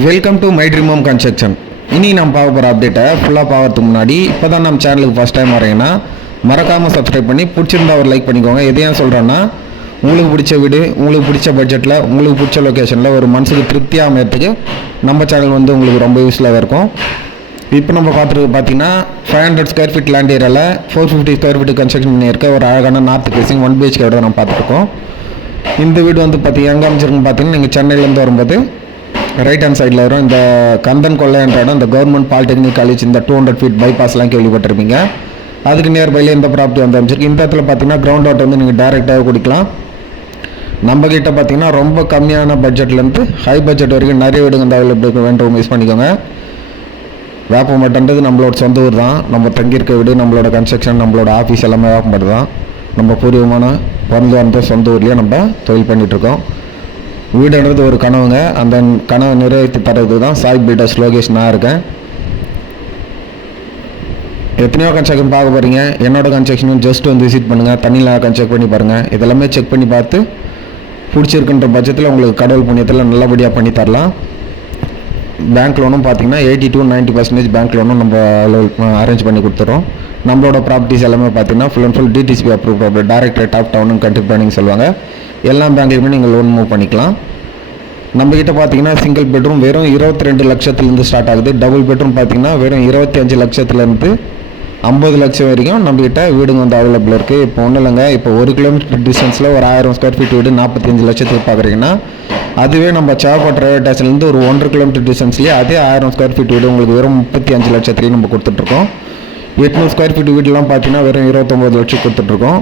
Welcome to my dream home construction. இனி நம்ம பார்க்க போகிற அப்டேட்டை ஃபுல்லாக பார்க்கறதுக்கு முன்னாடி இப்போ தான் நம்ம சேனலுக்கு ஃபஸ்ட் டைம் வரீங்கன்னா மறக்காமல் சப்ஸ்கிரைப் பண்ணி பிடிச்சிருந்தா ஒரு லைக் பண்ணிக்கோங்க. எது ஏன் சொல்கிறேன்னா, உங்களுக்கு பிடிச்ச வீடு, உங்களுக்கு பிடிச்ச பட்ஜெட்டில், உங்களுக்கு பிடிச்ச லொக்கேஷனில் ஒரு மனசுக்கு திருப்தியாக அமையறதுக்கு நம்ம சேனல் வந்து உங்களுக்கு ரொம்ப யூஸ்ஃபுல்லாக இருக்கும். இப்போ நம்ம பார்த்தீங்கன்னா 500 ஸ்கொயர் ஃபீட் லேண்ட் ஏரியாவில் 450 ஸ்கொயர் ஃபீட் கன்ஸ்ட்ரக்ஷன் பண்ணியிருக்க ஒரு அழகான நார்த் ஃபேசிங் 1 BHK தான் நம்ம பார்த்துருக்கோம். இந்த வீடு வந்து எங்கே அமைச்சிருக்குன்னு பார்த்தீங்கன்னா, நீங்கள் சென்னையிலேருந்து வரும்போது ரைட் ஹேண்ட் சைடில் வரும். இந்த கந்தன் கொள்ளைன்ற இடம், இந்த கவர்மெண்ட் பாலிடெக்னிக் காலேஜ், இந்த 200 ஃபீட் பைபாஸ்லாம் கேள்விப்பட்டிருப்பீங்க. அதுக்கு நியர்பையில் இந்த ப்ராப்பர்ட்டி வந்து அமைச்சிருக்கு. இந்த இடத்துல பார்த்தீங்கன்னா கிரவுண்ட் வாட்டர் வந்து நீங்கள் டைரெக்டாக குடிக்கலாம். நம்மக்கிட்ட பார்த்தீங்கன்னா ரொம்ப கம்மியான பட்ஜெட்லேருந்து ஹை பட்ஜெட் வரைக்கும் நிறைய வீடுங்க இந்த அவைலபிள் வேண்டவும் யூஸ் பண்ணிக்கோங்க. வேப்பம்பட்டுன்றது நம்மளோட சொந்த ஊர் தான். நம்ம தங்கியிருக்க வீடு, நம்மளோட கன்ஸ்ட்ரக்ஷன், நம்மளோட ஆஃபீஸ் எல்லாமே வேப்பம்பட்டு தான். நம்ம பூர்வமான பிறந்து வந்த சொந்த ஊர்லேயே நம்ம தொழில் பண்ணிகிட்ருக்கோம். வீடுன்றது ஒரு கனவுங்க. அந்த கனவை நிறைவேற்றி தரது தான் சாய் பில்டர்ஸ் லொகேஷனாக இருக்கேன். எத்தனையோ கன்ஸ்ட்ரக்ஷன் பார்க்க போகிறீங்க. என்னோட கன்ஸ்ட்ரக்ஷனும் ஜஸ்ட் வந்து விசிட் பண்ணுங்கள். தண்ணியில் செக் பண்ணி பாருங்கள். இதெல்லாமே செக் பண்ணி பார்த்து பிடிச்சிருக்குன்ற பட்சத்தில் உங்களுக்கு கடவுள் புண்ணியத்தில் நல்லபடியாக பண்ணி தரலாம். பேங்க் லோனும் பார்த்தீங்கன்னா 80 to 90% பேங்க் லோனும் நம்ம அரேஞ்ச் பண்ணி கொடுத்துறோம். நம்மளோட ப்ராப்பர்ட்டிஸ் எல்லாமே பார்த்தீங்கன்னா full and full DTCP approve property, direct rate of town country planning சொல்லுவாங்க. எல்லா பேங்க்லையுமே நீங்கள் லோன் மூவ் பண்ணிக்கலாம். நம்மக்கிட்ட பார்த்தீங்கன்னா சிங்கிள் பெட்ரூம் வெறும் 22 லட்சத்துலேருந்து ஸ்டார்ட் ஆகுது. டபுள் பெட்ரூம் பார்த்தீங்கன்னா வெறும் 25 லட்சத்துலேருந்து 50 லட்சம் வரைக்கும் நம்மக்கிட்ட வீடுங்க வந்து அவைலபிள் இருக்குது. இப்போ ஒன்றும் இல்லைங்க, இப்போ 1 கிலோமீட்டர் டிஸ்டன்ஸில் ஒரு 1000 ஸ்கொயர் ஃபீட் வீடு 45 லட்சத்துக்கு பார்க்குறீங்கன்னா, அதுவே நம்ம சேவப்பட் ரயில்வே ஸ்டேஷன்லேருந்து ஒரு 1.5 கிலோமீட்டர் டிஸ்டன்ஸ்லேயே அதே 1000 ஸ்கொயர் ஃபீட் வீடு உங்களுக்கு வெறும் 35 லட்சத்துலேயும் நம்ம கொடுத்துட்ருக்கோம். 800 ஸ்கொயர் ஃபீட் வீடுலாம் பார்த்தீங்கன்னா வெறும் 29 லட்சம் கொடுத்துட்ருக்கோம்.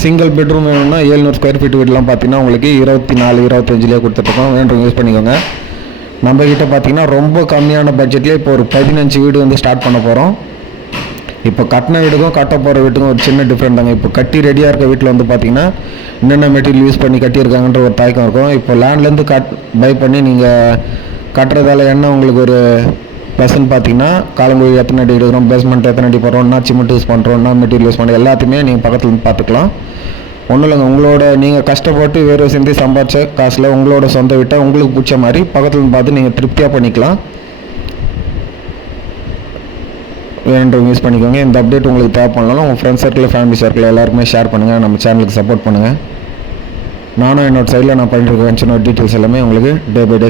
சிங்கிள் பெட்ரூம் வேணும்னா 700 ஸ்கொயர் ஃபீட் வீடுலாம் பார்த்தீங்கன்னா உங்களுக்கு 24-25லேயே கொடுத்துட்ருக்கோம். வேண்டும் யூஸ் பண்ணிக்கோங்க. நம்மக்கிட்ட பார்த்தீங்கன்னா ரொம்ப கம்மியான பட்ஜெட்லேயே இப்போ ஒரு 15 வீடு வந்து ஸ்டார்ட் பண்ண போகிறோம். இப்போ கட்டின வீடுக்கும் கட்ட போகிற வீட்டுக்கும் ஒரு சின்ன டிஃப்ரெண்ட் தாங்க. இப்போ கட்டி ரெடியாக இருக்க வீட்டில் வந்து பார்த்தீங்கன்னா என்னென்ன மெட்டீரியல் யூஸ் பண்ணி கட்டியிருக்காங்கன்ற ஒரு தயக்கம் இருக்கும். இப்போ லேண்ட்லேருந்து பை பண்ணி நீங்கள் கட்டுறதால என்ன உங்களுக்கு ஒரு ப்ளஸ்ன்னு பார்த்தீங்கன்னா, காலங்குழி எத்தனை அடி எடுக்கிறோம், பேஸ்மெண்ட் எத்தனை அடி போடுறோம், என்ன சிமெண்ட் யூஸ் பண்ணுறோம், என்ன மெட்டீரியல் யூஸ் பண்ணுறோம், எல்லாத்தையுமே நீங்கள் பக்கத்தில் இருந்து பார்த்துக்கலாம். ஒன்றும் இல்லைங்க, உங்களோட நீங்கள் கஷ்டப்பட்டு வேறு செஞ்சு சம்பாதிச்ச காசில் உங்களோட சொந்த வீட்டை உங்களுக்கு பிடிச்ச மாதிரி பக்கத்தில் இருந்து பார்த்து நீங்கள் திருப்தியாக பண்ணிக்கலாம். வேணுன்றவங்க யூஸ் பண்ணிக்கோங்க. இந்த அப்டேட் உங்களுக்கு தேவைப்படலாம். உங்கள் ஃப்ரெண்ட்ஸ் சர்க்கிள், ஃபேமிலி சர்க்கிள் எல்லாருக்குமே ஷேர் பண்ணுங்கள். நம்ம சேனலுக்கு சப்போர்ட் பண்ணுங்கள். நானும் என்னோட சைடில் நான் பண்ணிட்டு இருக்க டீட்டெயில்ஸ் எல்லாமே உங்களுக்கு டே பை டே